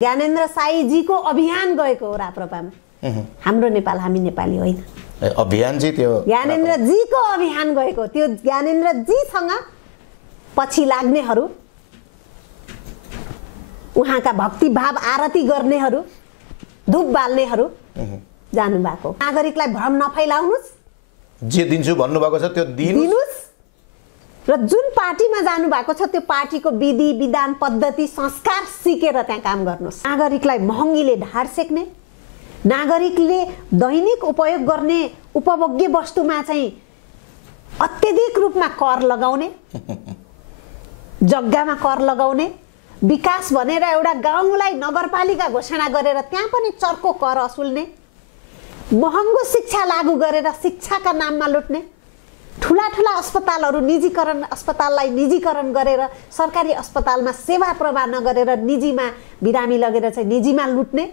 ज्ञानेन्द्र साईजीको अभियान गएको हो राप्रपामा। हाम्रो नेपाल हामी नेपाली होइन अभियान चाहिँ त्यो ज्ञानेन्द्रजीको अभियान गएको। त्यो ज्ञानेन्द्रजीसँग पछि लाग्नेहरू, उहाँका भक्तिभाव आरती गर्नेहरू, धूप बाल्नेहरू जानु भएको। नागरिकलाई भ्रम नफैलाउनुस्, जे दिन्छु भन्नुभएको छ त्यो दिनुस् र जुन पार्टीमा जानु भएको छ त्यो पार्टीको विधि विधान पद्धति संस्कार सिकेर त्यहाँ काम गर्नुस्। नागरिकलाई महँगीले ढाड सेक्ने, नागरिकले दैनिक उपयोग गर्ने उपभोग्य वस्तुमा चाहिँ अत्यधिक रूपमा कर लगाउने, जग्गामा कर लगाउने, विकास भनेर एउटा गाउँलाई नगरपालिका घोषणा गरेर त्यहाँ पनि चर्को कर असुल्ने, महँगो शिक्षा लागू गरेर शिक्षाका नाममा लुट्ने, ठुला ठुला अस्पतालहरू निजीकरण, अस्पताललाई निजीकरण गरेर सरकारी अस्पतालमा सेवा प्रवाह नगरेर निजीमा बिरामी लगेर चाहिँ निजीमा लुट्ने,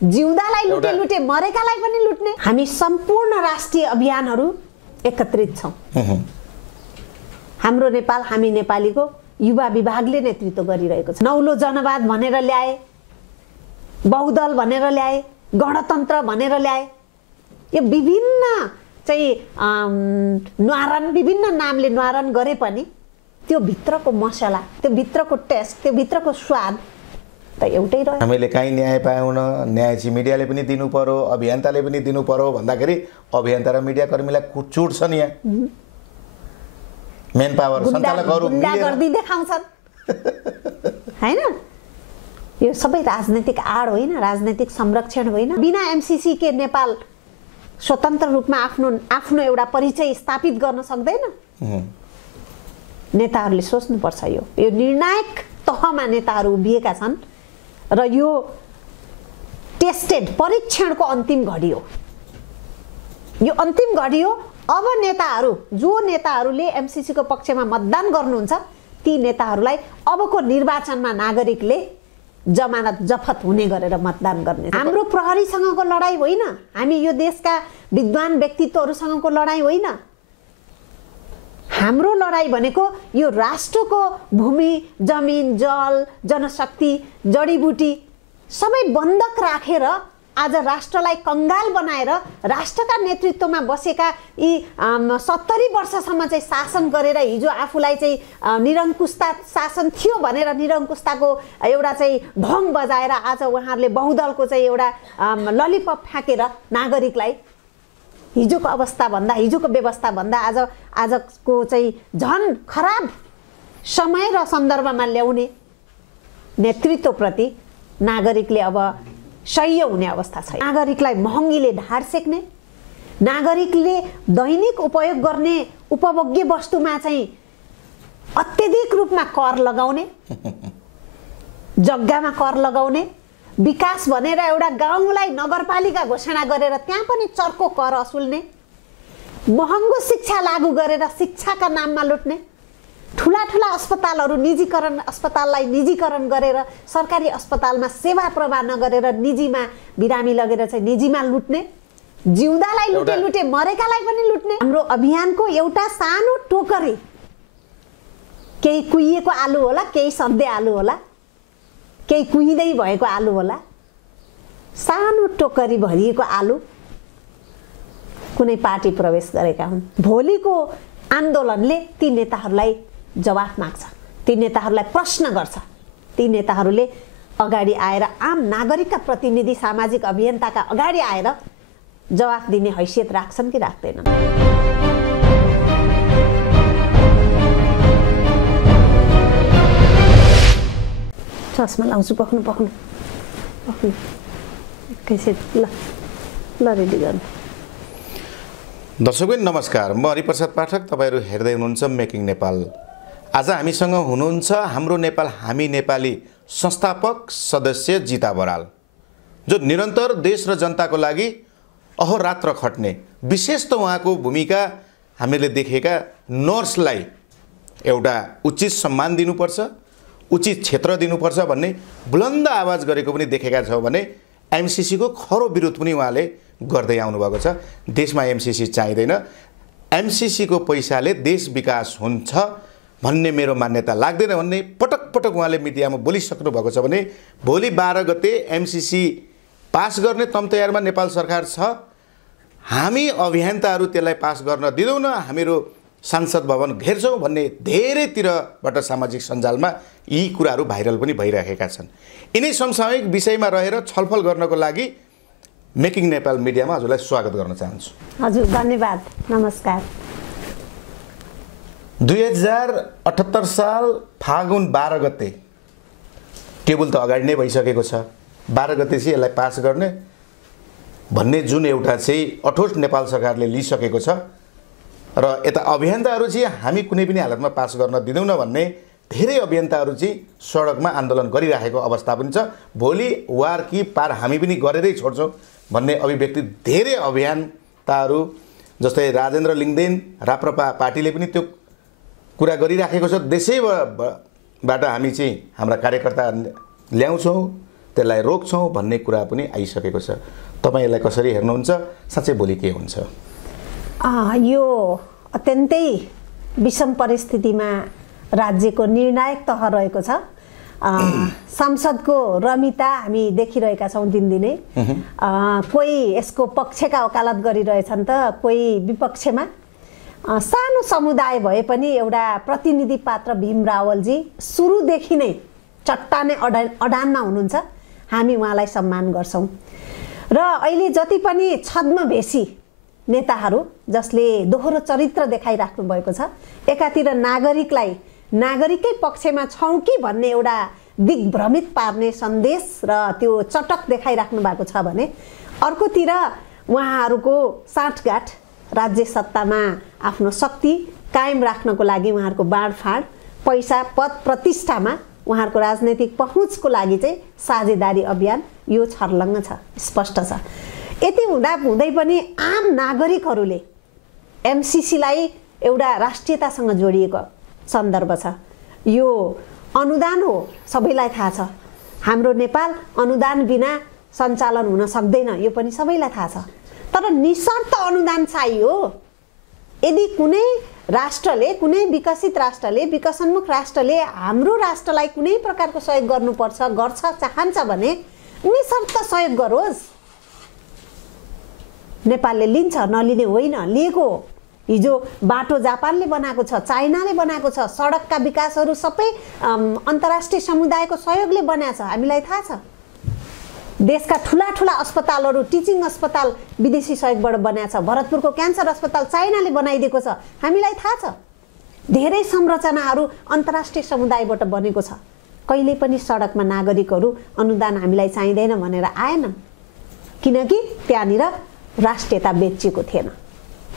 जिउँदालाई लुटे लुटे मरेकालाई पनि लुट्ने। हामी सम्पूर्ण राष्ट्रिय अभियानहरू एकत्रित छौँ। हाम्रो नेपाल हामी नेपालीको युवा विभागले नेतृत्व गरिरहेको छ। नौलो जनवाद भनेर ल्याए, बहुदल भनेर ल्याए, गणतन्त्र भनेर ल्याए, यो विभिन्न चाहिँ न्वारण, विभिन्न नामले न्वारण गरे पनि त्यो भित्रको मसला, त्यो भित्रको टेस्ट, त्यो भित्रको स्वाद त एउटै रह्यो। हामीले कहीँ न्याय पाउन न्याय चाहिँ मिडियाले पनि दिनु पर्यो, अभियन्ताले पनि दिनु पर्यो भन्दाखेरि अभियन्ता र मिडिया कर्मीलाई कुटचुट छ नि। यहाँ मेन पावर सञ्चालकहरू गुण्डागर्दी देखाउँछन् हैन। यो सबै राजनीतिक आड होइन, राजनीतिक संरक्षण होइन। बिना एमसीसी के नेपाल स्वतन्त्र रूपमा आफ्नो एउटा परिचय स्थापित गर्न सक्दैन। नेताहरूले सोच्नुपर्छ। यो निर्णायक तहमा नेताहरू उभिएका छन् र यो टेस्टेड परीक्षणको अन्तिम घडी हो। यो अन्तिम घडी हो। अब नेताहरू, जो नेताहरूले एमसीसी को पक्षमा मतदान गर्नुहुन्छ ती नेताहरूलाई अबको निर्वाचनमा नागरिकले जमानत जफत हुने गरेर मतदान गर्ने। हाम्रो प्रहरीसँगको लडाई होइन, हामी यो देशका विद्वान व्यक्तित्वहरूसँगको लडाई होइन। हाम्रो लडाई भनेको यो राष्ट्रको भूमि, जमिन, जल, जनशक्ति, जडीबुटी सबै बन्धक राखेर आज राष्ट्रलाई कंगाल बनाएर राष्ट्रका नेतृत्वमा बसेका यी 70 वर्षसम्म चाहिँ शासन गरेर हिजो आफूलाई चाहिँ निरङ्कुशता शासन थियो भनेर निरङ्कुशताको एउटा चाहिँ ढङ बजाएर आज उहाँहरूले बहुदलको चाहिँ एउटा ललिपप फ्याँकेर नागरिकलाई हिजोको अवस्था भन्दा, हिजोको व्यवस्था भन्दा आजको चाहिँ झन खराब समय र सन्दर्भमा ल्याउने नेतृत्वप्रति नागरिकले अब सह्य हुने अवस्था छैन। नागरिकलाई महँगीले ढाड सेक्ने, नागरिकले दैनिक उपयोग गर्ने उपभोग्य वस्तुमा चाहिँ अत्यधिक रूपमा कर लगाउने, जग्गामा कर लगाउने, विकास भनेर एउटा गाउँलाई नगरपालिका घोषणा गरेर त्यहाँ पनि चर्को कर असुल्ने, महँगो शिक्षा लागू गरेर शिक्षाका नाममा लुट्ने, ठुला ठुला अस्पतालहरू निजीकरण, अस्पताललाई निजीकरण गरेर सरकारी अस्पतालमा सेवा प्रवाह नगरेर निजीमा बिरामी लगेर चाहिँ निजीमा लुट्ने, जिउँदालाई लुटे लुटे मरेकालाई पनि लुट्ने। हाम्रो अभियानको एउटा सानो टोकरी, केही कुहिएको आलु होला, केही सधैँ आलु होला, केही कुहिँदै भएको आलु होला, सानो टोकरी भरिएको आलु कुनै पार्टी प्रवेश गरेका हुन्। भोलिको आन्दोलनले ती नेताहरूलाई जवाफ माग्छ, ती नेताहरूलाई प्रश्न गर्छ। ती नेताहरूले अगाडि आएर आम नागरिकका प्रतिनिधि, सामाजिक अभियन्ताका अगाडि आएर जवाफ दिने हैसियत राख्छन् कि राख्दैनन्। चस्मा लाउँछु, पक्नु पक्नु पक्नु कैसे ल रेडी गर्नु। दर्शकबिन नमस्कार, म हरिप्रसाद पाठक, तपाईहरु हेर्दै हुनुहुन्छ मेकिङ नेपाल। आज हामीसँग हुनुहुन्छ हाम्रो नेपाल हामी नेपाली संस्थापक सदस्य जिता बराल, जो निरन्तर देश र जनताको लागि अहोरात्र खट्ने। विशेष त उहाँको भूमिका हामीले देखेका नर्सलाई एउटा उचित सम्मान दिनुपर्छ, उचित क्षेत्र दिनुपर्छ भन्ने बुलन्द आवाज गरेको पनि देखेका छौँ भने एमसीसी को खरो विरोध पनि उहाँले गर्दै आउनु भएको छ। देशमा एमसीसी चाहिँदैन, एमसीसी को पैसाले देश विकास हुन्छ भन्ने मेरो मान्यता लाग्दैन भन्ने पटक पटक उहाँले मिडियामा बोलिसक्नु भएको छ भने भोलि 12 गते एमसीसी पास गर्ने तम तयारमा नेपाल सरकार छ। हामी अभियन्ताहरू त्यसलाई पास गर्न दिँदैनौँ, हामीहरू सांसद भवन घेर्छौँ भन्ने धेरैतिरबाट सामाजिक सञ्जालमा यी कुराहरू भाइरल पनि भइरहेका छन्। यिनै समसामयिक विषयमा रहेर छलफल गर्नको लागि मेकिङ नेपाल मिडियामा हजुरलाई स्वागत गर्न चाहन्छु। हजुर, धन्यवाद, नमस्कार। 2078 साल फागुन 12 गते टेबल त अगाडि नै भइसकेको छ। 12 गते चाहिँ यसलाई पास गर्ने भन्ने जुन एउटा चाहिँ अठोट नेपाल सरकारले लिइसकेको छ र यता अभियन्ताहरू चाहिँ हामी कुनै पनि हालतमा पास गर्न दिँदैनौँ भन्ने धेरै अभियन्ताहरू चाहिँ सडकमा आन्दोलन गरिरहेको अवस्था पनि छ। भोलि वार कि पार हामी पनि गरेरै छोड्छौँ भन्ने अभिव्यक्ति धेरै अभियन्ताहरू जस्तै राजेन्द्र लिङदेन राप्रपा पार्टीले पनि त्यो कुरा गरिराखेको छ। देशैबाट हामी चाहिँ हाम्रा कार्यकर्ता ल्याउँछौँ, त्यसलाई रोक्छौँ भन्ने कुरा पनि आइसकेको छ। तपाईँ यसलाई कसरी हेर्नुहुन्छ? साँच्चै भोलि के हुन्छ? यो अत्यन्तै विषम परिस्थितिमा राज्यको निर्णायक तह रहेको छ। संसदको रमिता हामी देखिरहेका छौँ दिनदिनै। कोही यसको पक्षका वकालत गरिरहेछन् त कोही विपक्षमा। सानो समुदाय भए पनि एउटा प्रतिनिधि पात्र भीम रावलजी सुरुदेखि नै चट्टाने अडानमा हुनुहुन्छ। हामी उहाँलाई सम्मान गर्छौँ र अहिले जति पनि छद्मवेशी नेताहरू जसले दोहोरो चरित्र देखाइराख्नु भएको छ, एकातिर नागरिकलाई नागरिकै पक्षमा छौँ कि भन्ने एउटा दिग्भ्रमित पार्ने सन्देश र त्यो चटक देखाइराख्नु भएको छ भने अर्कोतिर उहाँहरूको साँठगाँठ राज्य सत्तामा आफ्नो शक्ति कायम राख्नको लागि उहाँहरूको बाँडफाँड पैसा पद प्रतिष्ठामा उहाँहरूको राजनैतिक पहुँचको लागि चाहिँ साझेदारी अभियान यो छर्लङ्ग छ, स्पष्ट छ। यति हुँदा हुँदै पनि आम नागरिकहरूले एमसीसीलाई एउटा राष्ट्रियतासँग जोडिएको सन्दर्भ छ। यो अनुदान हो, सबैलाई थाहा छ। हाम्रो नेपाल अनुदान बिना सञ्चालन हुन सक्दैन, यो पनि सबैलाई थाहा छ। तर निशर्त अनुदान चाहियो। यदि कुनै राष्ट्रले, कुनै विकसित राष्ट्रले, विकसनमुख राष्ट्रले हाम्रो राष्ट्रलाई कुनै प्रकारको सहयोग गर्नुपर्छ, गर्छ, चाहन्छ भने निशर्त सहयोग गरोस्। नेपालले लिन्छ, नलिने होइन, लिएको हो। हिजो बाटो जापानले बनाएको छ, चाइनाले बनाएको छ, सडकका विकासहरू सबै अन्तर्राष्ट्रिय समुदायको सहयोगले बनाएको छ, हामीलाई थाहा छ। देशका ठुला ठुला अस्पतालहरू, टिचिङ अस्पताल विदेशी सहयोगबाट बनाएको छ। भरतपुरको क्यान्सर अस्पताल चाइनाले बनाइदिएको छ, हामीलाई थाहा छ। धेरै संरचनाहरू अन्तर्राष्ट्रिय समुदायबाट बनेको छ। कहिले पनि सडकमा नागरिकहरू अनुदान हामीलाई चाहिँदैन भनेर आएनन्, किनकि त्यहाँनिर राष्ट्रियता बेचिएको थिएन,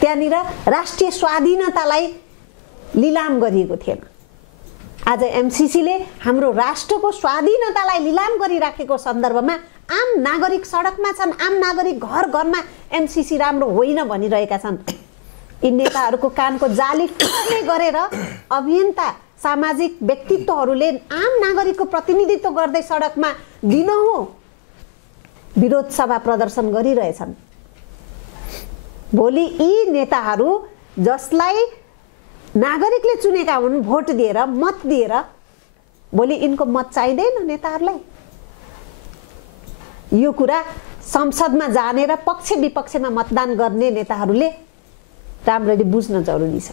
त्यहाँनिर राष्ट्रिय स्वाधीनतालाई लिलाम गरिएको थिएन। आज एमसीसीले हाम्रो राष्ट्रको स्वाधीनतालाई लिलाम गरिराखेको सन्दर्भमा आम नागरिक सडकमा छन्, आम नागरिक घर घरमा एमसीसी राम्रो होइन भनिरहेका छन्। यी नेताहरूको कानको जाली फुट्ने गरेर अभियन्ता सामाजिक व्यक्तित्वहरूले आम नागरिकको प्रतिनिधित्व गर्दै सडकमा दिनहुँ विरोध सभा प्रदर्शन गरिरहेछन्। भोलि यी नेताहरू जसलाई नागरिकले चुनेका हुन्, भोट दिएर, मत दिएर, भोलि यिनको मत चाहिँदैन नेताहरूलाई। यो कुरा संसदमा जानेर पक्ष विपक्षमा मतदान गर्ने नेताहरूले राम्ररी बुझ्न जरुरी छ।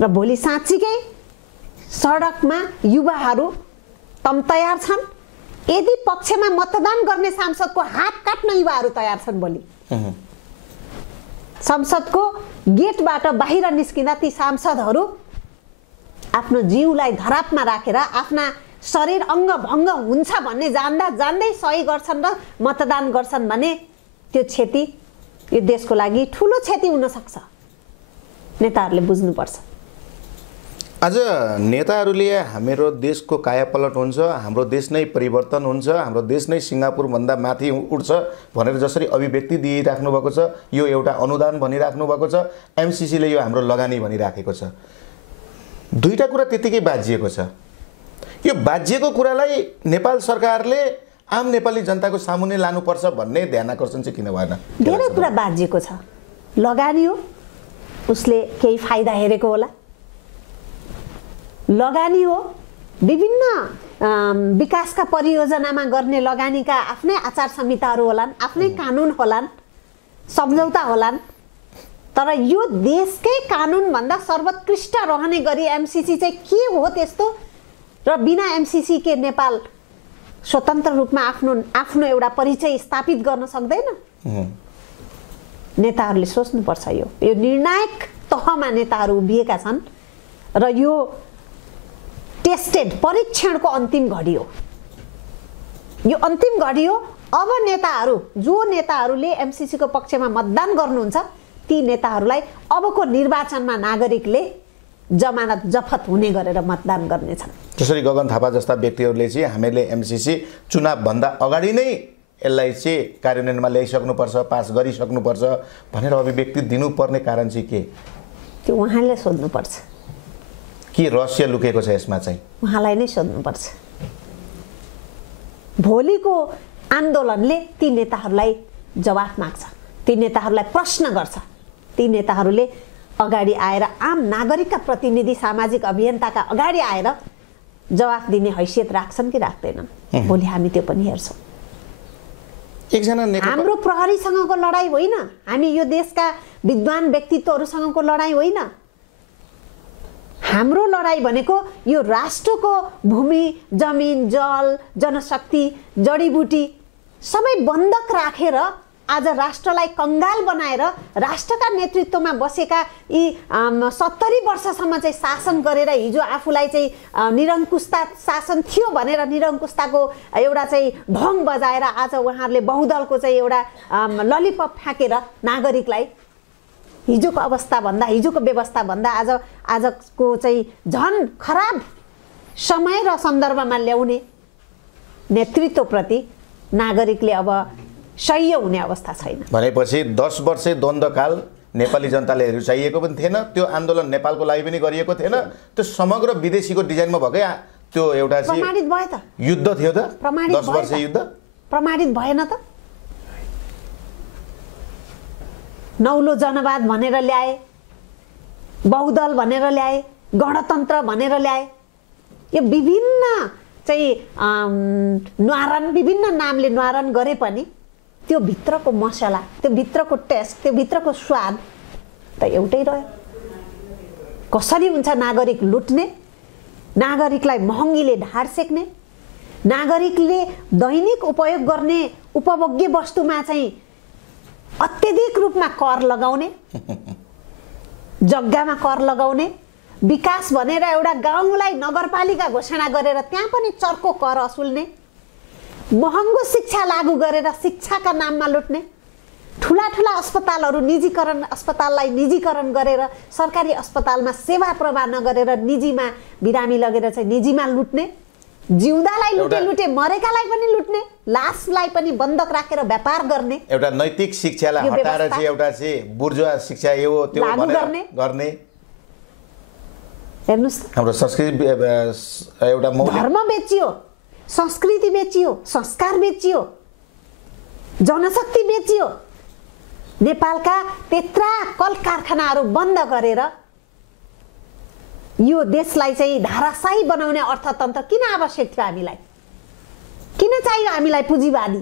र भोलि साँच्चीकै सडकमा युवाहरू तम तयार छन्। यदि पक्षमा मतदान गर्ने सांसदको हात काट्न युवाहरू तयार छन्, भोलि संसदको गेटबाट बाहिर निस्किँदा ती सांसदहरू आफ्नो जीवलाई धरापमा राखेर आफ्ना शरीर अङ्ग भङ्ग हुन्छ भन्ने जान्दा जान्दै सही गर्छन् र मतदान गर्छन् भने त्यो क्षति यो देशको लागि ठुलो क्षति हुन सक्छ। नेताहरूले बुझ्नुपर्छ। आज नेताहरूले हाम्रो देशको कायापलट हुन्छ, हाम्रो देश नै परिवर्तन हुन्छ, हाम्रो देश नै सिङ्गापुरभन्दा माथि उठ्छ भनेर जसरी अभिव्यक्ति दिइराख्नु भएको छ, यो एउटा अनुदान भनिराख्नु भएको छ, एमसीसीले यो हाम्रो लगानी भनिराखेको छ। दुईटा कुरा त्यतिकै बाजिएको छ। यो बाजिएको कुरालाई नेपाल सरकारले आम नेपाली जनताको सामुन्ने लानुपर्छ भन्ने ध्यान आकर्षण चाहिँ किन भएन? धेरै कुरा बाजिएको छ। लगानी हो, उसले केही फाइदा हेरेको होला, लगानी हो, विभिन्न विकासका परियोजनामा गर्ने लगानीका आफ्नै आचार संहिताहरू होलान्, आफ्नै कानुन होलान्, सम्झौता होलान्। तर यो देशकै कानुनभन्दा सर्वोत्कृष्ट रहने गरी एमसीसी चाहिँ के हो त्यस्तो, र बिना एमसीसी के नेपाल स्वतन्त्र रूपमा आफ्नो एउटा परिचय स्थापित गर्न सक्दैन? नेताहरूले सोच्नुपर्छ। यो निर्णायक तहमा नेताहरू उभिएका छन् र यो टेस्टेड परीक्षणको अन्तिम घडी हो। यो अन्तिम घडी हो। अब जो नेताहरूले एमसीसी को पक्षमा मतदान गर्नुहुन्छ ती नेताहरूलाई अबको निर्वाचनमा नागरिकले जमानत जफत हुने गरेर मतदान गर्नेछन्। जसरी गगन थापा जस्ता व्यक्तिहरूले चाहिँ हामीले एमसीसी चुनावभन्दा अगाडि नै यसलाई चाहिँ कार्यान्वयनमा ल्याइसक्नुपर्छ, पास गरिसक्नुपर्छ भनेर अभिव्यक्ति दिनुपर्ने कारण चाहिँ के? त्यो उहाँले सोध्नुपर्छ। के रहस्य लुकेको छ यसमा चाहिँ? उहाँलाई नै सोध्नुपर्छ। भोलिको आन्दोलनले ती नेताहरूलाई जवाफ माग्छ, ती नेताहरूलाई प्रश्न गर्छ। ती नेताहरूले अगाडि आएर आम नागरिकका प्रतिनिधि, सामाजिक अभियन्ताका अगाडि आएर जवाफ दिने हैसियत राख्छन् कि राख्दैनन्? भोलि हामी त्यो पनि हेर्छौँ। हाम्रो प्रहरीसँगको लडाई होइन, हामी यो देशका विद्वान व्यक्तित्वहरूसँगको लडाई होइन। हाम्रो लडाई भनेको यो राष्ट्रको भूमि, जमिन, जल, जनशक्ति, जडीबुटी सबै बन्धक राखेर आज राष्ट्रलाई कंगाल बनाएर राष्ट्रका नेतृत्वमा बसेका यी 70 वर्षसम्म चाहिँ शासन गरेर हिजो आफूलाई चाहिँ निरङ्कुशता शासन थियो भनेर निरङ्कुशताको एउटा चाहिँ ढङ बजाएर आज उहाँहरूले बहुदलको चाहिँ एउटा ललिपप फ्याँकेर नागरिकलाई हिजोको अवस्था भन्दा, हिजोको व्यवस्था भन्दा आजको चाहिँ झन खराब समय र सन्दर्भमा ल्याउने नेतृत्वप्रति नागरिकले अब सह्य हुने अवस्था छैन। भनेपछि 10 वर्षे द्वन्द्वकाल नेपाली जनताले रुचाइएको पनि थिएन, त्यो आन्दोलन नेपालको लागि पनि गरिएको थिएन, त्यो समग्र विदेशीको डिजाइनमा भएकै त्यो एउटा चाहिँ प्रमाणित भयो त? युद्ध थियो त? 10 वर्ष युद्ध प्रमाणित भएन त? नौलो जनवाद भनेर ल्याए, बहुदल भनेर ल्याए, गणतन्त्र भनेर ल्याए, यो विभिन्न चाहिँ न्वारण, विभिन्न नामले न्वारण गरे पनि त्यो भित्रको मसला, त्यो भित्रको टेस्ट, त्यो भित्रको स्वाद त एउटै रह्यो। कसरी हुन्छ नागरिक लुट्ने, नागरिकलाई महँगीले ढाड सेक्ने, नागरिकले दैनिक उपयोग गर्ने उपभोग्य वस्तुमा चाहिँ अत्यधिक रूपमा कर लगाउने, जग्गामा कर लगाउने, विकास भनेर एउटा गाउँलाई नगरपालिका घोषणा गरेर त्यहाँ पनि चर्को कर असुल्ने, महँगो शिक्षा लागू गरेर शिक्षाका नाममा लुट्ने, ठुला ठुला अस्पतालहरू निजीकरण, अस्पताललाई निजीकरण गरेर सरकारी अस्पतालमा सेवा प्रवाह नगरेर निजीमा बिरामी लगेर चाहिँ निजीमा लुट्ने, जिउँदालाई लुटे मरेकालाई पनि लुट्ने, लासलाई पनि बन्धक राखेर व्यापार गर्ने, एउटा नैतिक शिक्षालाई हटाएर चाहिँ एउटा चाहिँ बुर्जुवा शिक्षा यो त्यो गर्ने। हेर्नुस्, हाम्रो संस्कृति एउटा धर्म बेचियो, संस्कृति बेचियो, संस्कार बेचियो, जनशक्ति बेचियो। नेपालका त्यत्रा कल कारखानाहरू बन्द गरेर यो देशलाई चाहिँ धाराशाही बनाउने अर्थतन्त्र किन आवश्यक थियो? हामीलाई किन चाहियो? हामीलाई पुँजीवादी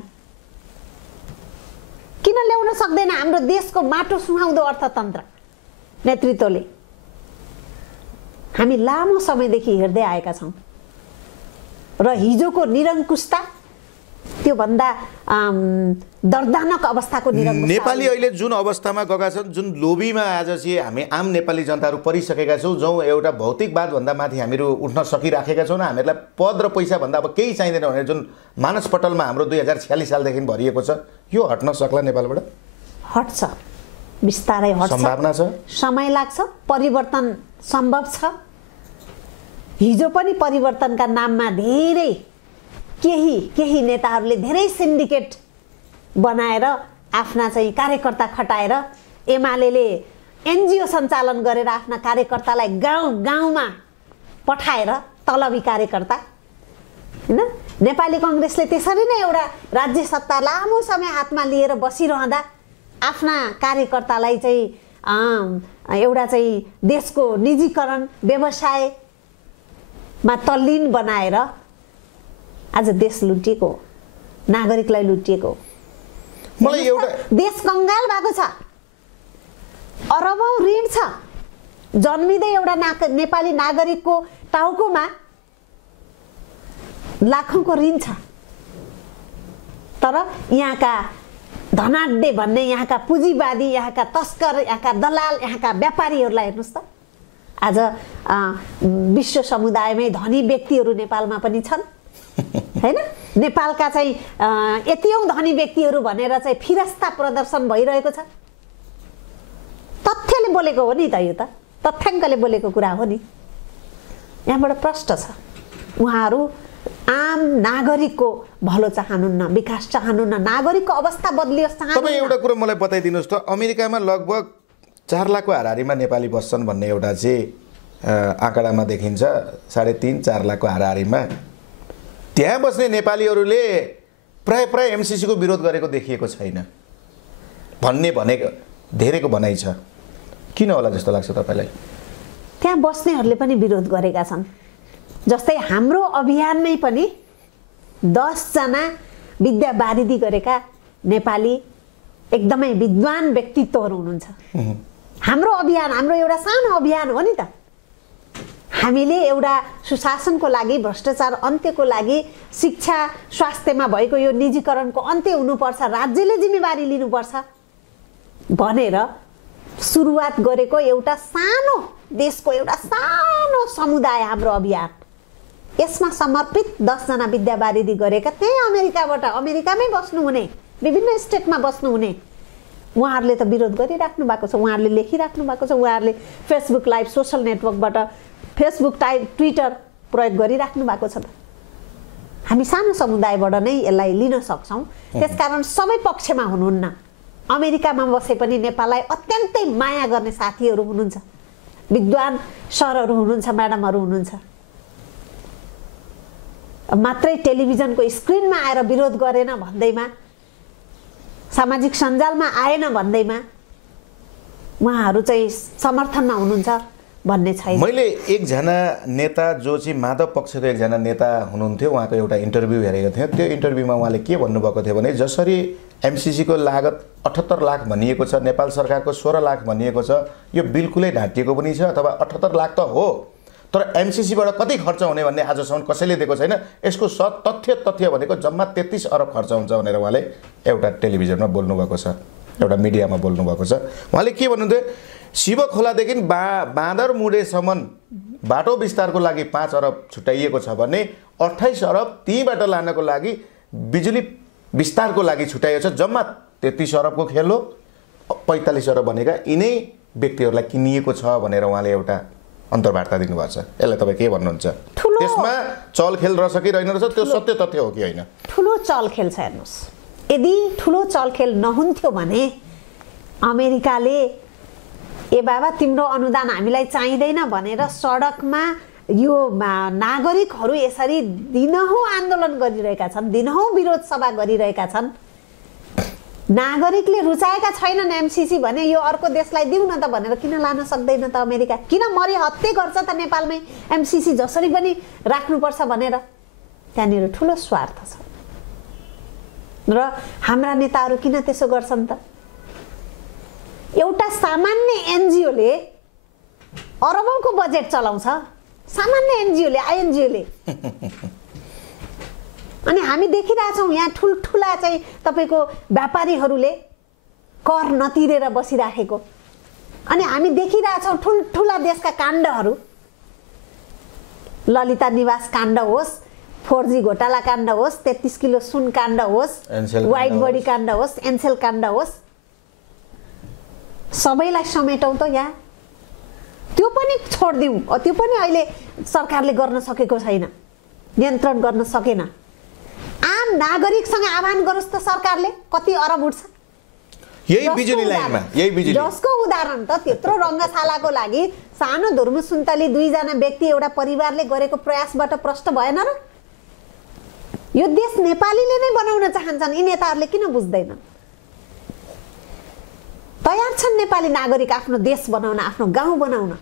किन ल्याउन सक्दैन हाम्रो देशको माटो सुहाउँदो अर्थतन्त्र नेतृत्वले? हामी लामो समयदेखि हेर्दै आएका छौँ र हिजोको निरङ्कुशता त्यो भन्दा दर्दनाक अवस्थाको निरङ्कुशता। नेपाली अहिले जुन अवस्थामा गएका छन्, जुन लोभीमा आज चाहिँ हामी आम नेपाली जनताहरू परिसकेका छौँ, जो एउटा भौतिकवाद भन्दा माथि हामीहरू उठ्न सकिराखेका छौँ, हामीहरूलाई पद र पैसा भन्दा अब केही चाहिँदैन भनेर जुन मानसपटलमा हाम्रो 2046 सालदेखि भरिएको छ, यो हट्न सक्ला नेपालबाट? हट्छ, बिस्तारै हट्छ, सम्भावना छ, समय लाग्छ, परिवर्तन सम्भव छ। हिजो पनि परिवर्तनका नाममा धेरै केही नेताहरूले धेरै सिन्डिकेट बनाएर आफ्ना चाहिँ कार्यकर्ता खटाएर एमालेले एनजिओ सञ्चालन गरेर आफ्ना कार्यकर्तालाई गाउँमा पठाएर तलबी कार्यकर्ता हैन, नेपाली कांग्रेसले त्यसरी नै एउटा राज्य सत्ता लामो समय हातमा लिएर बसिरहँदा आफ्ना कार्यकर्तालाई चाहिँ एउटा चाहिँ देशको निजीकरण, व्यवसाय मा तल्लीन बनाएर आज देश लुटिएको हो, नागरिकलाई लुटिएको हो। मलाई एउटा देश कंगाल भएको छ, अरबौं ऋण छ, जन्मिँदै एउटा नेपाली नागरिकको टाउकोमा लाखौंको ऋण छ। तर यहाँका धनाढ्य भन्ने, यहाँका पुँजीवादी, यहाँका तस्कर, यहाँका दलाल, यहाँका व्यापारीहरूलाई हेर्नुस् त, आज विश्व समुदायमै धनी व्यक्तिहरू नेपालमा पनि छन् हैन। नेपालका चाहिँ यतियौं धनी व्यक्तिहरू भनेर चाहिँ फिरस्ता प्रदर्शन भइरहेको छ। तथ्यले बोलेको हो नि त, यो त तथ्याङ्कले बोलेको कुरा हो नि। यहाँबाट प्रष्ट छ, उहाँहरू आम नागरिकको भलो चाहनुहुन्न, विकास चाहनुहुन्न, नागरिकको अवस्था बदलियोस् चाहनुहुन्न। तपाईँ एउटा कुरा मलाई बताइदिनुहोस् त, अमेरिकामा लगभग 4 लाखको हाराहारीमा नेपाली बस्छन् भन्ने एउटा चाहिँ आँकडामा देखिन्छ। 3.5-4 लाखको हाराहारीमा त्यहाँ बस्ने नेपालीहरूले प्राय एमसीसीको विरोध गरेको देखिएको छैन भन्ने भनेको धेरैको भनाइ छ। किन होला जस्तो लाग्छ तपाईँलाई? त्यहाँ बस्नेहरूले पनि विरोध गरेका छन्। जस्तै हाम्रो अभियानमै पनि 10 जना विद्या वारिदी गरेका नेपाली एकदमै विद्वान व्यक्तित्वहरू हुनुहुन्छ। हाम्रो अभियान, हाम्रो एउटा सानो अभियान हो नि त। हामीले एउटा सुशासनको लागि, भ्रष्टाचार अन्त्यको लागि, शिक्षा स्वास्थ्यमा भएको यो निजीकरणको अन्त्य हुनुपर्छ, राज्यले जिम्मेवारी लिनुपर्छ भनेर सुरुवात गरेको एउटा सानो देशको एउटा सानो समुदाय हाम्रो अभियान। यसमा समर्पित 10 जना विद्या वारिदी गरेका, त्यही अमेरिकाबाट, अमेरिकामै बस्नुहुने, विभिन्न स्टेटमा बस्नुहुने उहाँहरूले त विरोध गरिराख्नु भएको छ, उहाँहरूले लेखिराख्नु भएको छ, उहाँहरूले फेसबुक लाइभ, सोसल नेटवर्कबाट, फेसबुक ट्विटर प्रयोग गरिराख्नु भएको छ। हामी सानो समुदायबाट नै यसलाई लिन सक्छौँ। त्यसकारण सबै पक्षमा हुनुहुन्न। अमेरिकामा बसे पनि नेपाललाई अत्यन्तै माया गर्ने साथीहरू हुनुहुन्छ, विद्वान सरहरू हुनुहुन्छ, म्याडमहरू हुनुहुन्छ। मात्रै टेलिभिजनको स्क्रिनमा आएर विरोध गरेन भन्दैमा, सामाजिक सञ्जालमा आएन भन्दैमा उहाँहरू चाहिँ समर्थनमा हुनुहुन्छ भन्ने छैन। मैले एकजना नेता जो चाहिँ माधव पक्षको एकजना नेता हुनुहुन्थ्यो, उहाँको एउटा इन्टरभ्यू हेरेको थिएँ। त्यो इन्टरभ्यूमा उहाँले के भन्नुभएको थियो भने, जसरी एमसीसीको लागत 78 लाख भनिएको छ, नेपाल सरकारको 16 लाख भनिएको छ, यो बिल्कुलै ढाँटिएको पनि छ, अथवा 78 लाख त हो, तर एमसीसीबाट कति खर्च हुने भन्ने आजसम्म कसैले दिएको छैन। यसको तथ्य भनेको जम्मा 33 अरब खर्च हुन्छ भनेर उहाँले एउटा टेलिभिजनमा बोल्नुभएको छ, एउटा मिडियामा बोल्नुभएको छ। उहाँले के भन्नुहुन्थ्यो, शिव खोलादेखि बाँदरमुढेसम्म बाटो विस्तारको लागि 5 अरब छुट्याइएको छ भने 28 अरब त्यहीँबाट लानको लागि बिजुली विस्तारको लागि छुट्याइएको छ। जम्मा 33 अरबको खेल हो, 45 अरब भनेका यिनै व्यक्तिहरूलाई किनिएको छ भनेर उहाँले एउटा अन्तर्वार्ता दिनुभएको छ। यसलाई तपाईँ के भन्नुहुन्छ? त्यसमा चलखेल रहेछ कि रहेन रहेछ, त्यो सत्य तथ्य हो कि होइन? ठुलो चलखेल छ। हेर्नुहोस्, यदि ठुलो चलखेल नहुन्थ्यो भने अमेरिकाले ए बाबा तिम्रो अनुदान हामीलाई चाहिँदैन भनेर सडकमा यो नागरिकहरू यसरी दिनहुँ आन्दोलन गरिरहेका छन्, दिनहुँ विरोध सभा गरिरहेका छन्। नागरिकले रुचाएका छैनन् एमसीसी भने यो अर्को देशलाई दिउँ न त भनेर किन लान सक्दैन त अमेरिका? किन मरि हत्ते गर्छ त नेपालमै एमसीसी जसरी पनि राख्नुपर्छ भनेर? त्यहाँनिर ठुलो स्वार्थ छ र हाम्रा नेताहरू किन त्यसो गर्छन् त? एउटा सामान्य एनजिओले अरबौंको बजेट चलाउँछ, सामान्य एनजिओले, आइएनजिओले। अनि हामी देखिरहेछौँ यहाँ ठुल्ठुला चाहिँ तपाईँको व्यापारीहरूले कर नतिरेर बसिराखेको। अनि हामी देखिरहेछौँ ठुल्ठुला देशका काण्डहरू, ललिता निवास काण्ड होस्, 4G घोटाला काण्ड होस्, 33 किलो सुन काण्ड होस्, व्हाइट बडी काण्ड होस्, एनसेल काण्ड होस्, सबैलाई समेटौँ त यहाँ। त्यो पनि छोडिदिउँ, त्यो पनि अहिले सरकारले गर्न सकेको छैन, नियन्त्रण गर्न सकेन। आम नागरिकसँग आह्वान गरोस् त सरकारले, कति अरब उठ्छ यही बिजुली लाइनमा, यही बिजुली। जसको उदाहरण त त्यत्रो रङ्गशालाको लागि सानो धुर्म सुन्तली 2 जना व्यक्ति एउटा परिवारले गरेको प्रयासबाट प्रष्ट भएन र? यो देश नेपालीले नै बनाउन चाहन्छन्, यी नेताहरूले किन बुझ्दैनन्? तयार छन् नेपाली नागरिक आफ्नो देश बनाउन, आफ्नो गाउँ बनाउन,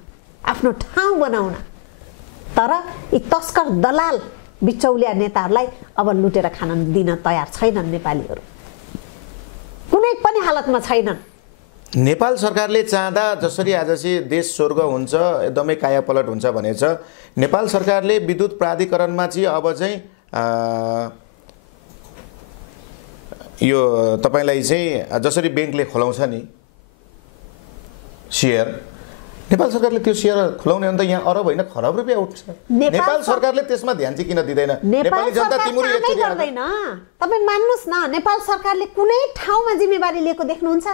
आफ्नो ठाउँ बनाउन, तर यी तस्कर दलाल बिचौलिया नेताहरूलाई अब लुटेर खान दिन तयार छैनन् नेपालीहरू, कुनै पनि हालतमा छैनन्। नेपाल सरकारले चाहँदा जसरी आज चाहिँ देश स्वर्ग हुन्छ, एकदमै कायापलट हुन्छ भनेछ। नेपाल सरकारले विद्युत प्राधिकरणमा चाहिँ अब चाहिँ यो तपाईलाई चाहिँ जसरी ब्याङ्कले खोलाउँछ नि सेयर, नेपाल सरकारले त्यो सेयर खुलाउने हो भने त यहाँ अरब होइन खरब रुपियाँ उठ्छ। नेपाल सरकारले त्यसमा ध्यान चाहिँ किन दिँदैन? नेपाली जनता तिम्रो कामै गर्दैन। तपाईँ मान्नुहोस् न, नेपाल सरकारले कुनै ठाउँमा जिम्मेवारी लिएको देख्नुहुन्छ?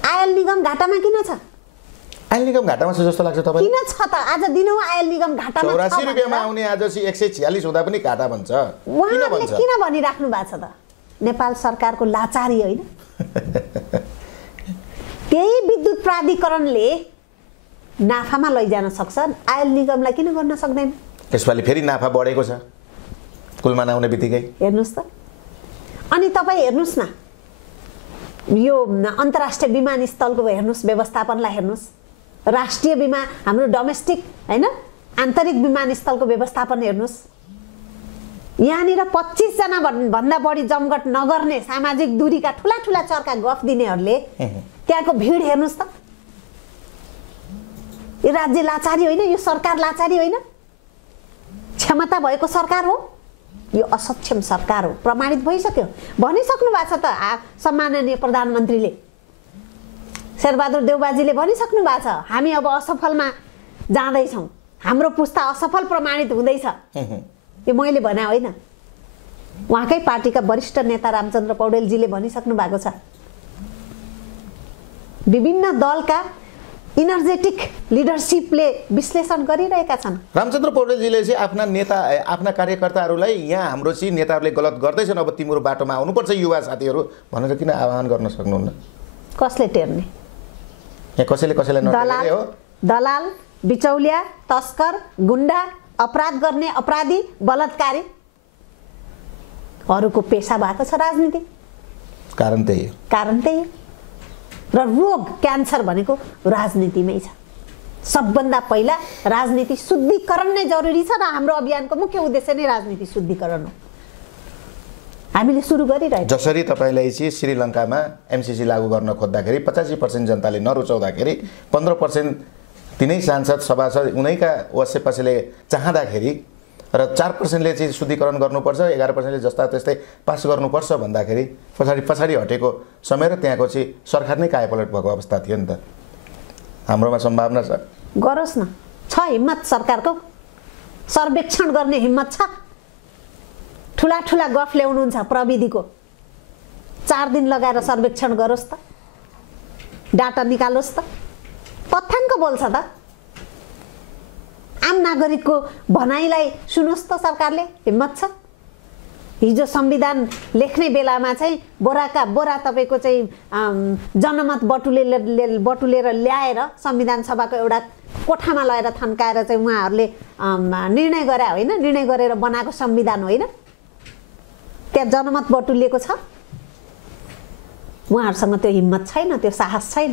आयल निगम घाटामा किन छ? आयल निगम घाटामा छ जस्तो लाग्छ तपाईँ? किन छ त? आज दिनौ आयल निगम घाटामा छ। 84 रुपियाँमा आउने आज चाहिँ 146 हुँदा पनि घाटा भन्छ। उहाँहरूले किन भनिराख्नु भएको छ त? नेपाल सरकारको लाचारी होइन? त्यही विद्युत प्राधिकरणले नाफामा लैजान सक्छ, आयल निगमलाई किन गर्न सक्दैन? यसपालि फेरि नाफा बढेको छ कुलमा नआउने बित्तिकै। हेर्नुहोस् त। अनि तपाईँ हेर्नुहोस् न, यो अन्तर्राष्ट्रिय विमानस्थलको हेर्नुहोस्, व्यवस्थापनलाई हेर्नुहोस्, राष्ट्रिय विमान हाम्रो डोमेस्टिक होइन आन्तरिक विमानस्थलको व्यवस्थापन हेर्नुहोस्। यहाँनिर 25 जना भन्दा बढी जमघट नगर्ने, सामाजिक दूरीका ठुला ठुला चर्का गफ दिनेहरूले त्यहाँको भिड हेर्नुहोस् त। यो राज्य लाचारी होइन, यो सरकार लाचारी होइन, क्षमता भएको सरकार हो, यो असक्षम सरकार हो, प्रमाणित भइसक्यो। भनिसक्नु भएको छ त सम्माननीय प्रधानमन्त्रीले, शेरबहादुर देउबाजीले भनिसक्नु भएको छ, हामी अब असफलमा जाँदैछौँ, हाम्रो पुस्ता असफल प्रमाणित हुँदैछ। यो मैले भने होइन, उहाँकै पार्टीका वरिष्ठ नेता रामचन्द्र पौडेलजीले भनिसक्नु भएको छ। विभिन्न दलका इनर्जेटिक लिडरसिपले विश्लेषण गरिरहेका छन्। रामचन्द्र पौडेलजीले चाहिँ आफ्ना नेता आफ्ना कार्यकर्ताहरूलाई यहाँ हाम्रो चाहिँ नेताहरूले गलत गर्दैछन्, अब तिम्रो बाटोमा आउनुपर्छ युवा साथीहरू भनेर किन आह्वान गर्न सक्नुहुन्न? कसले टेर्ने? यहाँ कसैले कसैलाई नटेर्ने हो? दलाल, बिचौलिया, तस्कर, गुण्डा, अपराध गर्ने अपराधी, बलात्कारी अरूको पेसा भएको छ राजनीति। कारण त्यही हो। कारण त्यही हो। र रोग क्यान्सर भनेको राजनीतिमै छ। सबभन्दा पहिला राजनीति शुद्धिकरण नै जरुरी छ र हाम्रो अभियानको मुख्य उद्देश्य नै राजनीति शुद्धिकरण हो। हामीले सुरु गरिरहेको जसरी तपाईलाई चाहिँ श्रीलङ्कामा एमसीसी लागू गर्न खोज्दाखेरि 85% जनताले नरुचाउँदाखेरि 15% तिनै सांसद सभासद उनैका वसेपसेले चाहँदाखेरि र 4%ले चाहिँ शुद्धिकरण गर्नुपर्छ, 11%ले जस्ता त्यस्तै पास गर्नुपर्छ भन्दाखेरि पछाडि हटेको समय र त्यहाँको चाहिँ सरकार नै कायापलट भएको अवस्था थियो नि त। हाम्रोमा सम्भावना छ, गरोस् न, छ हिम्मत सरकारको, सर्वेक्षण गर्ने हिम्मत छ। ठुला ठुला गफ ल्याउनुहुन्छ प्रविधिको, 4 दिन लगाएर सर्वेक्षण गरोस् त, डाटा निकालोस् त, तथ्याङ्क बोल्छ त। आम नागरिकको भनाइलाई सुनोस् त, सरकारले हिम्मत छ। हिजो संविधान लेख्ने बेलामा चाहिँ बोराका बोरा तपाईँको चाहिँ जनमत बटुलेर ल्याएर संविधान सभाको एउटा कोठामा लगेर थन्काएर चाहिँ उहाँहरूले निर्णय गरे होइन, निर्णय गरेर बनाएको संविधान होइन, त्यहाँ जनमत बटुलिएको छ। उहाँहरूसँग त्यो हिम्मत छैन, त्यो साहस छैन।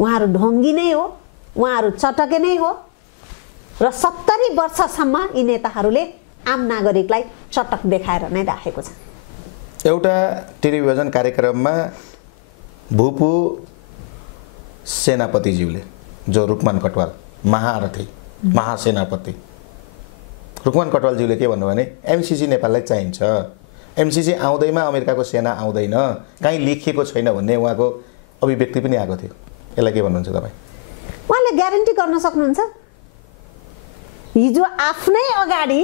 उहाँहरू ढोङ्गी नै हो, उहाँहरू चटके नै हो र 70 वर्षसम्म यी नेताहरूले आम नागरिकलाई चटक देखाएर नै राखेको छ। एउटा टेलिभिजन कार्यक्रममा भूपू सेनापतिज्यूले, जो रुकमान कटवाल महारथी महासेनापति रुकमान कटवालज्यूले के भन्नु भने एमसीसी नेपाललाई चाहिन्छ, एमसीसी आउँदैमा अमेरिकाको सेना आउँदैन, कहीँ लेखिएको छैन भन्ने उहाँको अभिव्यक्ति पनि आएको थियो। यसलाई के भन्नुहुन्छ तपाईँ? उहाँले ग्यारेन्टी गर्न सक्नुहुन्छ? हिजो आफ्नै अगाडि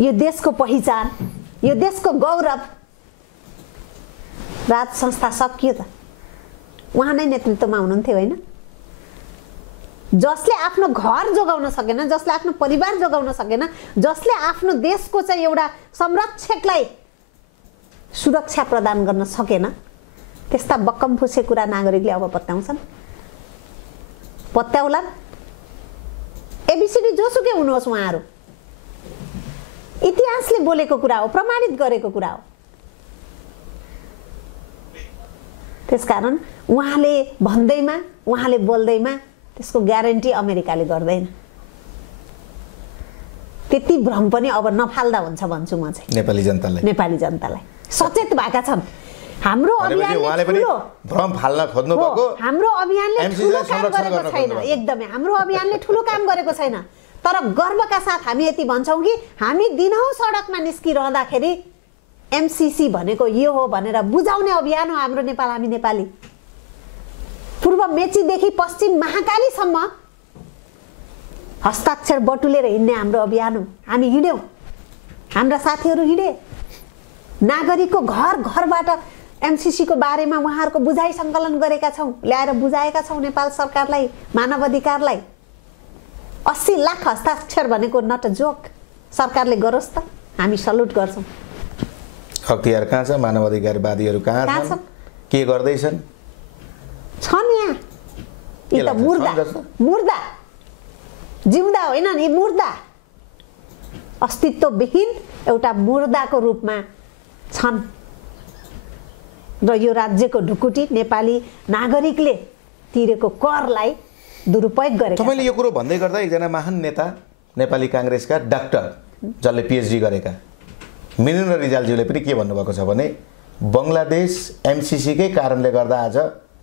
यो देशको पहिचान, यो देशको गौरव, राज संस्था सकियो त उहाँ नै नेतृत्वमा हुनुहुन्थ्यो होइन? जसले आफ्नो घर जोगाउन सकेन, जसले आफ्नो परिवार जोगाउन सकेन, जसले आफ्नो देशको चाहिँ एउटा संरक्षकलाई सुरक्षा प्रदान गर्न सकेन, त्यस्ता बक्कमफुसे कुरा नागरिकले अब पत्याउँछन्, पत्याउला। एबिसिडी जोसुकै हुनुहोस्, उहाँहरू इतिहासले बोलेको कुरा हो, प्रमाणित गरेको कुरा हो। त्यसकारण उहाँले भन्दैमा, उहाँले बोल्दैमा त्यसको ग्यारेन्टी अमेरिकाले गर्दैन। त्यति भ्रम पनि अब नफाल्दा हुन्छ भन्छु म चाहिँ नेपाली जनतालाई सचेत भएका छन्। हाम्रो अभियानले ठुलो भ्रम फाल्न खोज्नु भएको, हाम्रो अभियानले ठुलो काम गरेको छैन, एकदमै हाम्रो अभियानले ठुलो काम गरेको छैन। तर गर्वका साथ हामी यति भन्छौँ कि हामी दिनहुँ सडकमा निस्किरहँदाखेरि एमसीसी भनेको यो हो भनेर बुझाउने अभियान हो हाम्रो नेपाल हामी नेपाली। पूर्व मेचीदेखि पश्चिम महाकालीसम्म हस्ताक्षर बटुलेर हिँड्ने हाम्रो अभियान हो। हामी हिँड्यौँ, हाम्रा साथीहरू हिँडे, नागरिकको घरबाट एमसीसीको बारेमा उहाँहरूको बुझाइ सङ्कलन गरेका छौँ, ल्याएर बुझाएका छौँ नेपाल सरकारलाई, मानव अधिकारलाई। 80 लाख हस्ताक्षर भनेको नट जोक, सरकारले गरोस् त, हामी सल्युट गर्छौँ। अख्तियार कहाँ छ? मानव अधिकारवादीहरू कहाँ छन्? के गर्दैछन्? छन् यहाँ। यी त मुर्दा जिउँदा होइन नि, मुर्दा, अस्तित्वविहीन एउटा मुर्दाको रूपमा छन्। र यो राज्यको ढुकुटी नेपाली नागरिकले तिरेको करलाई दुरुपयोग गरेका। तपाईँले यो कुरो भन्दै गर्दा एकजना महान नेता नेपाली काङ्ग्रेसका डाक्टर जसले पिएचडी गरेका मिलिन्द्र रिजालज्यूले पनि के भन्नुभएको छ भने बङ्गलादेश एमसीसीकै कारणले गर्दा आज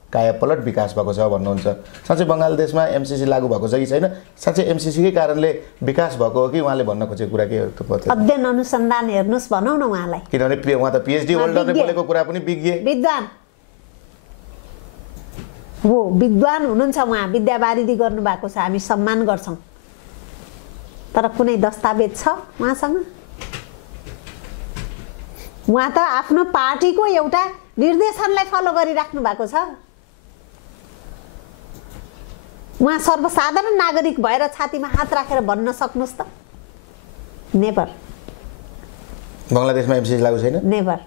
कायापलट विकास भएको छ भन्नुहुन्छ। साँच्चै बङ्गलादेशमा एमसीसी लागू भएको छ कि छैन? साँच्चै एमसीसीकै कारणले विकास भएको हो कि उहाँले भन्न खोजेको कुरा के हो? अध्ययन अनुसन्धान हेर्नुहोस् भनौँ न उहाँलाई, किनभने उहाँ त पिएचडी होल्डरले बोलेको कुरा पनि विद्वान हो, विद्वान हुनुहुन्छ उहाँ, विद्यावारिधि गर्नुभएको छ, हामी सम्मान गर्छौँ। तर कुनै दस्तावेज छ उहाँसँग? उहाँ त आफ्नो पार्टीको एउटा निर्देशनलाई फलो गरिराख्नु भएको छ। उहाँ सर्वसाधारण नागरिक भएर छातीमा हात राखेर भन्न सक्नुहोस् त? नेभर। बङ्गलादेशमा एमसीसी लागू छैन? नेभर।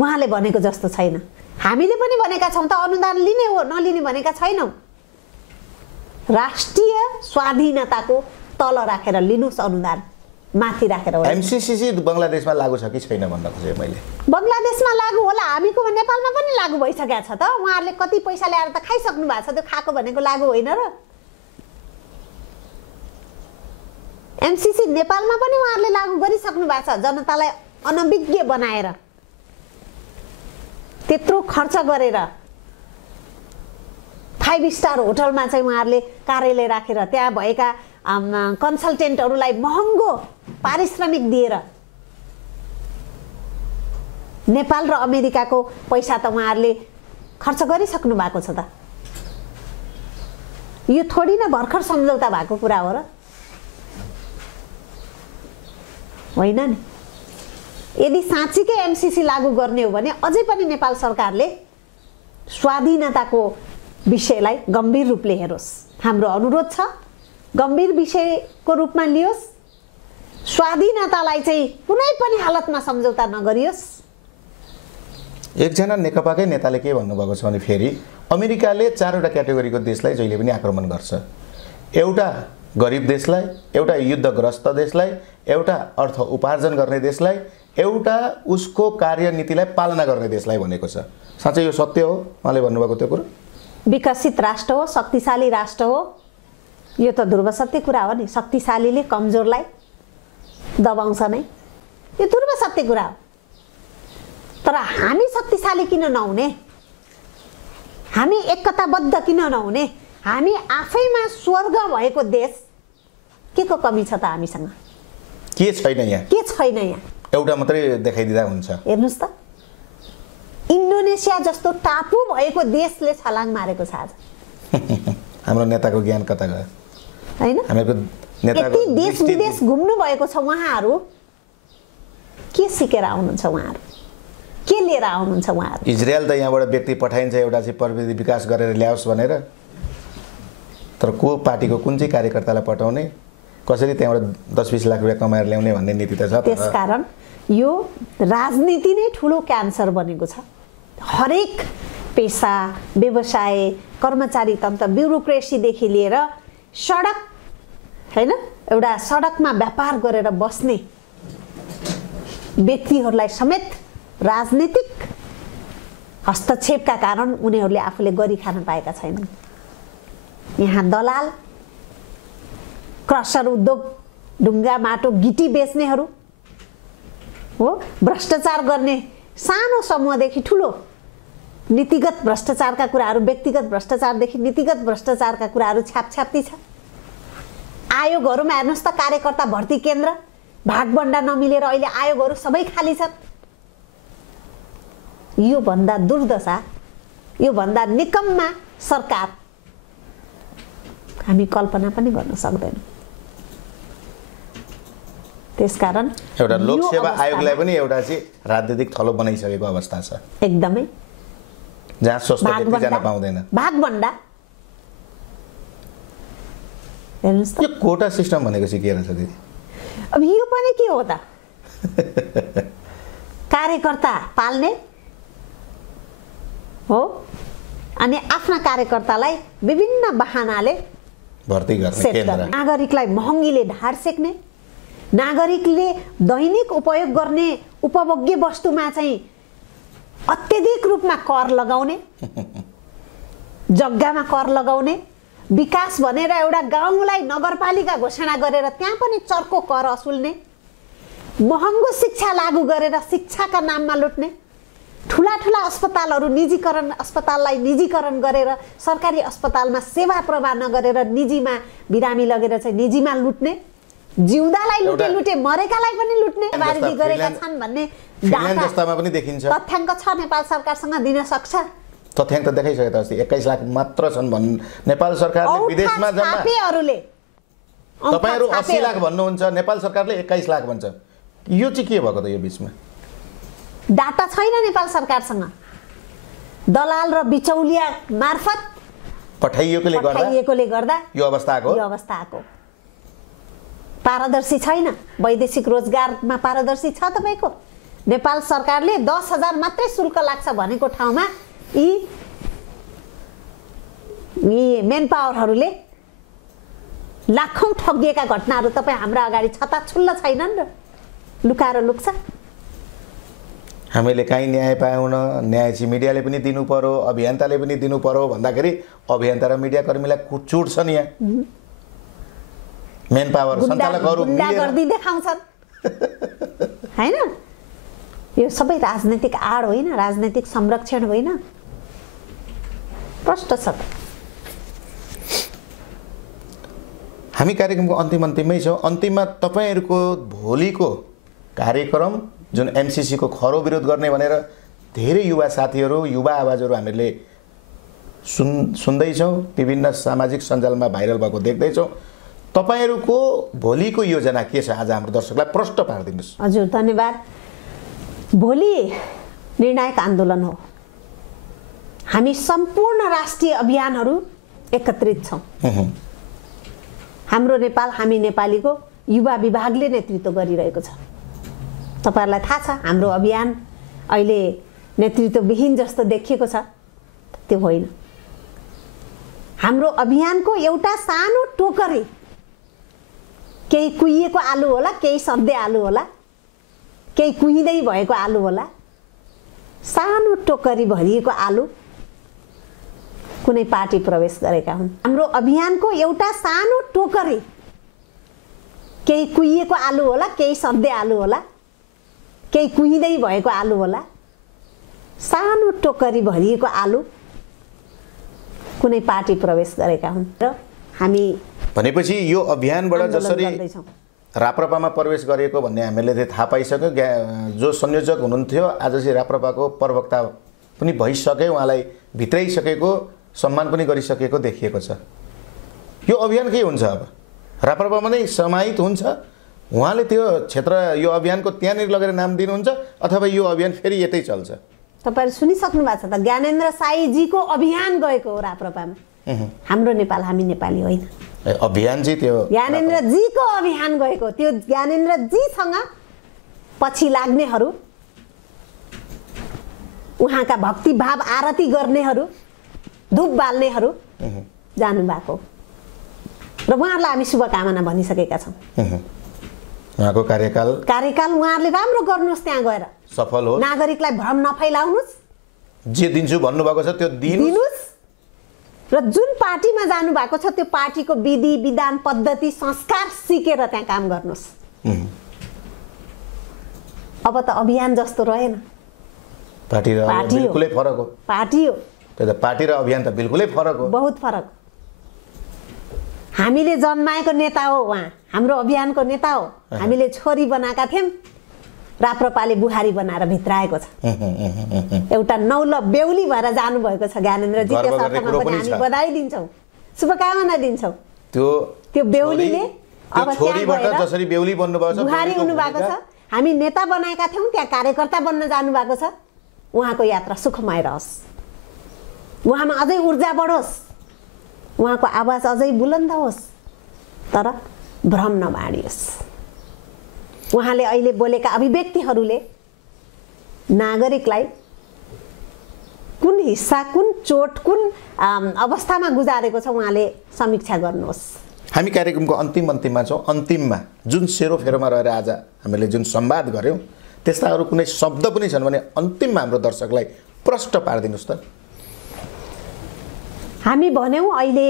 उहाँले भनेको जस्तो छैन। हामीले पनि भनेका छौँ त, अनुदान लिने हो नलिने भनेका छैनौँ। राष्ट्रिय स्वाधीनताको तल राखेर लिनुहोस् अनुदान, माथि राखेर। एमसीसी बङ्गलादेशमा लागू छ कि छैन भन्न खोजेँ मैले। बङ्गलादेशमा लागू होला, हामीको नेपालमा पनि लागू भइसकेको छ त। उहाँहरूले कति पैसा ल्याएर त खाइसक्नु भएको छ, त्यो खाएको भनेको लागू होइन र? एमसीसी नेपालमा पनि उहाँहरूले लागू गरिसक्नु भएको छ, जनतालाई अनभिज्ञ बनाएर, त्यत्रो खर्च गरेर 5 स्टार होटलमा चाहिँ उहाँहरूले कार्यालय राखेर त्यहाँ भएका कन्सल्टेन्टहरूलाई महँगो पारिश्रमिक दिएर नेपाल र अमेरिकाको पैसा त उहाँहरूले खर्च गरिसक्नु भएको छ त। यो थोडी न भर्खर सम्झौता भएको कुरा हो र? होइन नि। यदि साँच्चीकै एमसीसी लागू गर्ने हो भने अझै पनि नेपाल सरकारले स्वाधीनताको विषयलाई गम्भीर रूपले हेरोस्। हाम्रो अनुरोध छ, गम्भीर विषयको रूपमा लियोस्। स्वाधीनतालाई चाहिँ कुनै पनि हालतमा सम्झौता नगरियोस्। एकजना नेकपाकै नेताले के भन्नुभएको छ भने फेरि अमेरिकाले 4वटा क्याटेगोरीको देशलाई जहिले पनि आक्रमण गर्छ। एउटा गरिब देशलाई, एउटा युद्धग्रस्त देशलाई, एउटा अर्थ उपार्जन गर्ने देशलाई, एउटा उसको कार्यनीतिलाई पालना गर्ने देशलाई भनेको छ। साँच्चै यो सत्य हो उहाँले भन्नुभएको त्यो कुरो? विकसित राष्ट्र हो, शक्तिशाली राष्ट्र हो, यो त ध्रुव सत्य कुरा हो नि। शक्तिशालीले कमजोरलाई दबाउँछ नै, यो ध्रुव सत्य कुरा हो। तर हामी शक्तिशाली किन नहुने? हामी एकताबद्ध किन नहुने? हामी आफैमा स्वर्ग भएको देश, के को कमी छ त हामीसँग? के छैन यहाँ? के छैन यहाँ? एउटा मात्रै देखाइदिँदा हुन्छ। हेर्नुहोस् त, इन्डोनेसिया जस्तो टापु भएको देशले छलाङ मारेको छ आज। हाम्रो नेताको ज्ञान कता गयो? हैन, हामीको नेताको यति देश विदेश घुम्नु भएको छ उहाँहरू। के सिकेर आउनुहुन्छ उहाँहरू? के लिएर आउनुहुन्छ उहाँहरू? इजरायल त यहाँबाट व्यक्ति पठाइन्छ एउटा चाहिँ प्रविधि विकास गरेर ल्याओस् भनेर, तर को पार्टीको कुन चाहिँ कार्यकर्तालाई पठाउने, कसरी त्यहाँबाट 10-20 लाख रुपियाँ कमाएर ल्याउने भन्ने नीति त छ। त्यसकारण यो राजनीति नै ठुलो क्यान्सर बनेको छ। हरेक पेसा, व्यवसाय, कर्मचारी तन्त्र, ब्युरोक्रेसीदेखि लिएर सडक, हैन, एउटा सडकमा व्यापार गरेर बस्ने व्यक्तिहरूलाई समेत राजनीतिक हस्तक्षेपका कारण उनीहरूले आफूले गरी खान पाएका छैनन्। यहाँ दलाल, क्रसर उद्योग, ढुङ्गा माटो गिटी बेच्नेहरू हो, भ्रष्टाचार गर्ने सानो समूहदेखि ठुलो नीतिगत भ्रष्टाचारका कुराहरू, व्यक्तिगत भ्रष्टाचारदेखि नीतिगत भ्रष्टाचारका कुराहरू छ्यापछ्याप्ती छ। आयोगहरूमा हेर्नुहोस् त, कार्यकर्ता भर्ती केन्द्र भागबन्डा नमिलेर अहिले आयोगहरू सबै खाली छन्। यो भन्दा दुर्दशा, यो भन्दा निकम्मा सरकार हामी कल्पना पनि गर्न सक्दैनौँ। त्यसकारण एउटा लोकसेवा आयोगलाई पनि एउटा चाहिँ राजनीतिक थलो बनाइसकेको अवस्था छ एकदमै, जहाँ स्वस्थ व्यक्ति जान पाउँदैन। भागबन्डा हेर्नुहोस् त, यो कोटा सिस्टम भनेको चाहिँ के रहेछ दिदी? अब यो पनि के हो त? कार्यकर्ता पाल्ने हो अनि आफ्ना कार्यकर्तालाई विभिन्न बहानाले भर्ती गर्ने केन्द्र, नागरिकलाई महँगीले ढाड सेक्ने, नागरिकले दैनिक उपयोग गर्ने उपभोग्य वस्तुमा चाहिँ अत्यधिक रूपमा कर लगाउने, जग्गामा कर लगाउने, विकास भनेर एउटा गाउँलाई नगरपालिका घोषणा गरेर त्यहाँ पनि चर्को कर असुल्ने, महँगो शिक्षा लागू गरेर शिक्षाका नाममा लुट्ने, ठुला ठुला अस्पतालहरू अस्पताललाई निजीकरण गरेर सरकारी अस्पतालमा सेवा प्रवाह नगरेर निजीमा बिरामी लगेर चाहिँ निजीमा लुट्ने, जिउँदालाई लुटे मरेकालाई पनि लुट्ने बारीदी गरेका छन् भन्ने जस्तामा पनि देखिन्छ। तथ्याङ्क छ, नेपाल सरकारसँग दिन सक्छ। तथ्याङ्क त देखाइसके त अस्ति 21 लाख मात्र छन् भन्नु नेपाल सरकारले, विदेशमा जम्मा तपाईहरु 80 लाख भन्नुहुन्छ, नेपाल सरकारले 21 लाख भन्छ। यो चाहिँ के भएको त? यो बीचमा डाटा छैन नेपाल सरकारसँग, दलाल र बिचौलिया मार्फत पठाइएकोले गर्दा यो अवस्था आएको। पारदर्शी छैन, वैदेशिक रोजगारमा पारदर्शी छ तपाईको। नेपाल सरकारले 10,000 मात्रै शुल्क लाग्छ भनेको ठाउँमा यी मेन पावरहरूले लाखौं ठगिएका घटनाहरू तपाई हाम्रा अगाडि छताछुल्ल छैनन् र लुकाएर लुक्छ। हामीले काहीँ न्याय पाउन, न्याय चाहिँ मिडियाले पनि दिनु पर्यो, अभियन्ताले पनि दिनु पर्यो भन्दाखेरि अभियन्ता र मिडिया कर्मीलाई चुट छ नि। यहाँ मेन पावर सञ्चालकहरू गुण्डागर्दी देखाउँछन् हैन? यो सबै राजनीतिक आड होइन, राजनीतिक संरक्षण होइन, प्रष्ट छ। हामी कार्यक्रमको अन्तिममै छौँ। अन्तिममा तपाईहरुको भोलिको कार्यक्रम जुन एमसीसी को खरो विरोध गर्ने भनेर धेरै युवा साथीहरू, युवा आवाजहरू हामीले सुन्दैछौँ, विभिन्न सामाजिक सञ्जालमा भाइरल भएको देख्दैछौँ। तपाईहरुको भोलिको योजना के छ? आज हाम्रो दर्शकलाई प्रष्ट पारिदिनुस्। हजुर धन्यवाद। भोलि निर्णायक आन्दोलन हो। हामी सम्पूर्ण राष्ट्रिय अभियानहरू एकत्रित छौँ। हाम्रो नेपाल हामी नेपालीको युवा विभागले नेतृत्व गरिरहेको छ। तपाईहरुलाई थाहा छ हाम्रो अभियान अहिले नेतृत्वविहीन जस्तो देखिएको छ, त्यो होइन। हाम्रो अभियानको एउटा सानो टोकरी, केही कुहिएको आलु होला, केही सधैँ आलु होला, केही कुहिँदै भएको आलु होला, सानो टोकरी भरिएको आलु कुनै पार्टी प्रवेश गरेका हुन्। हाम्रो अभियानको एउटा सानो टोकरी, केही कुहिएको आलु होला, केही सधैँ आलु होला, केही कुहिँदै भएको आलु होला, सानो टोकरी भरिएको आलु कुनै पार्टी प्रवेश गरेका हुन्। र हामी भनेपछि यो अभियानबाट जसरी राप्रपामा प्रवेश गरेको भन्ने हामीले थाहा पाइसक्यो। जो संयोजक हुनुहुन्थ्यो आज चाहिँ राप्रपाको प्रवक्ता पनि भइसके, उहाँलाई भित्राइसकेको, सम्मान पनि गरिसकेको देखिएको छ। यो अभियान के हुन्छ? अब राप्रपामा नै समाहित हुन्छ, उहाँले त्यो क्षेत्र यो अभियानको त्यहाँनिर लगेर नाम दिनुहुन्छ अथवा यो अभियान फेरि यतै चल्छ? तपाईहरु सुनिसक्नु भएको छ त, ज्ञानेन्द्र साईजीको अभियान गएको हो राप्रपामा। हाम्रो नेपाल हामी नेपाली होइन अभियान चाहिँ त्यो ज्ञानेन्द्र जीको अभियान गएको। त्यो ज्ञानेन्द्र जीसँग पछि लाग्नेहरू, उहाँका भक्तिभाव आरती गर्नेहरू, धूप बाल्नेहरू जानु भएको र उहाँहरूलाई हामी शुभकामना भनिसकेका छौँ। उहाँको कार्यकाल उहाँहरूले राम्रो गर्नुहोस्, त्यहाँ गएर सफल होस्, नागरिकलाई भ्रम नफैलाउनुहोस्, जे दिन्छु भन्नुभएको छ त्यो दिनुहोस्, र जुन पार्टीमा जानु भएको छ त्यो पार्टीको विधि विधान पद्धति संस्कार सिकेर त्यहाँ काम गर्नुहोस्। अब त अभियान जस्तो रहेन, पार्टी र बिल्कुलै फरक हो। पार्टी हो त्यो त पार्टी र अभियान त बिल्कुलै फरक हो, बहुत फरक। हामीले जन्माएको नेता हो उहाँ, हाम्रो अभियानको नेता हो। हामीले छोरी बनाएका थियौँ, राप्रपाले बुहारी बनाएर भित्राएको छ। एउटा नौलो बेहुली भएर जानुभएको छ ज्ञानेन्द्रजी, त्यस अर्थमा पनि हामी बधाई दिन्छौँ, शुभकामना दिन्छौँ। त्यो बेहुलीले अब छोरीबाट जसरी बेहुली बन्नुभएको छ, बुहारी हुनुभएको छ। हामी नेता बनाएका थियौँ, त्यहाँ कार्यकर्ता बन्न जानुभएको छ। उहाँको यात्रा सुखमय रहोस्, उहाँमा अझै ऊर्जा बढोस्, उहाँको आवाज अझै बुलन्द होस्, तर भ्रम नबाँडियोस्। उहाँले अहिले बोलेका अभिव्यक्तिहरूले नागरिकलाई कुन हिस्सा, कुन चोट, कुन अवस्थामा गुजारेको छ उहाँले समीक्षा गर्नुहोस्। हामी कार्यक्रमको अन्तिममा छौँ। अन्तिममा जुन सेरोफेरोमा रहेर आज हामीले जुन संवाद गऱ्यौँ त्यस्ता अरू कुनै शब्द पनि छन् भने अन्तिममा हाम्रो दर्शकलाई प्रष्ट पारिदिनुहोस् त। हामी भन्यौँ अहिले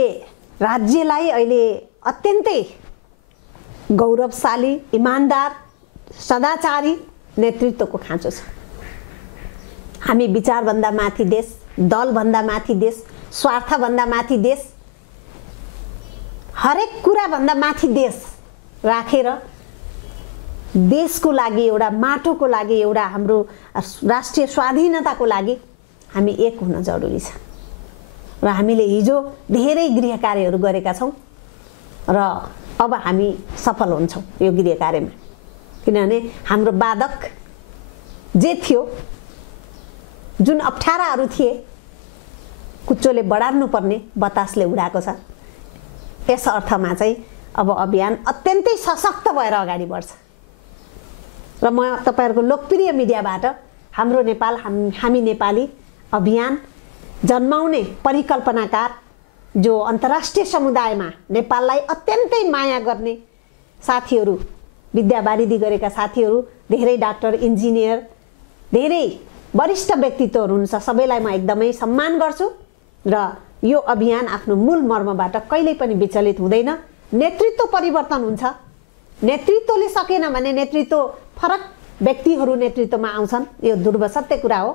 राज्यलाई अहिले अत्यन्तै गौरवशाली, इमान्दार, सदाचारी नेतृत्वको खाँचो छ। हामी विचारभन्दा माथि देश, दलभन्दा माथि देश, स्वार्थभन्दा माथि देश, हरेक कुराभन्दा माथि देश राखेर देशको लागि, एउटा माटोको लागि, एउटा हाम्रो राष्ट्रिय स्वाधीनताको लागि हामी एक हुन जरुरी छ। र हामीले हिजो धेरै गृह कार्यहरू गरेका छौँ र अब हामी सफल हुन्छौँ यो गृह कार्यमा, किनभने हाम्रो बाधक जे थियो, जुन अप्ठ्याराहरू थिए, कुच्चोले बढार्नु पर्ने बतासले उडाएको छ। यस अर्थमा चाहिँ अब अभियान अत्यन्तै सशक्त भएर अगाडि बढ्छ। र म तपाईहरुको लोकप्रिय मिडियाबाट हाम्रो नेपाल हामी नेपाली अभियान जन्माउने परिकल्पनाकार, जो अन्तर्राष्ट्रिय समुदायमा नेपाललाई अत्यन्तै माया गर्ने साथीहरू, विद्यावारिधि गरेका साथीहरू, धेरै डाक्टर, इन्जिनियर, धेरै वरिष्ठ व्यक्तित्वहरू हुनुहुन्छ, सबैलाई म एकदमै सम्मान गर्छु। र यो अभियान आफ्नो मूल मर्मबाट कहिल्यै पनि विचलित हुँदैन। नेतृत्व परिवर्तन हुन्छ, नेतृत्वले सकेन भने नेतृत्व फरक व्यक्तिहरू नेतृत्वमा आउँछन्, यो ध्रुव सत्य कुरा हो।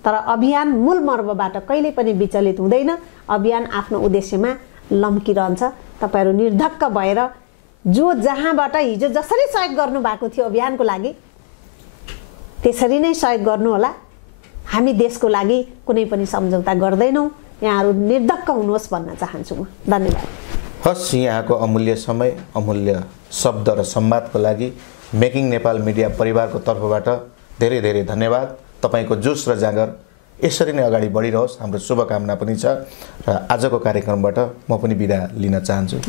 तर अभियान मूल मर्मबाट कहिल्यै पनि विचलित हुँदैन। अभियान आफ्नो उद्देश्यमा लम्किरहन्छ। तपाईहरु निर्धक्क भएर जो जहाँबाट हिजो जसरी सहयोग गर्नु भएको थियो अभियानको लागि, त्यसरी नै सहयोग गर्नु होला। हामी देशको लागि कुनै पनि सम्झौता गर्दैनौं। यहाँहरु निर्धक्क हुनुहोस् भन्न चाहन्छु म। धन्यवाद। हस्, यहाँको अमूल्य समय, अमूल्य शब्द र संवादको लागि मेकिङ नेपाल मिडिया परिवारको तर्फबाट धेरै धेरै धन्यवाद। तपाईको जोश र जाँगर यसरी नै अगाडि बढिरहोस्, हाम्रो शुभकामना पनि छ। र आजको कार्यक्रमबाट म पनि बिदा लिन चाहन्छु।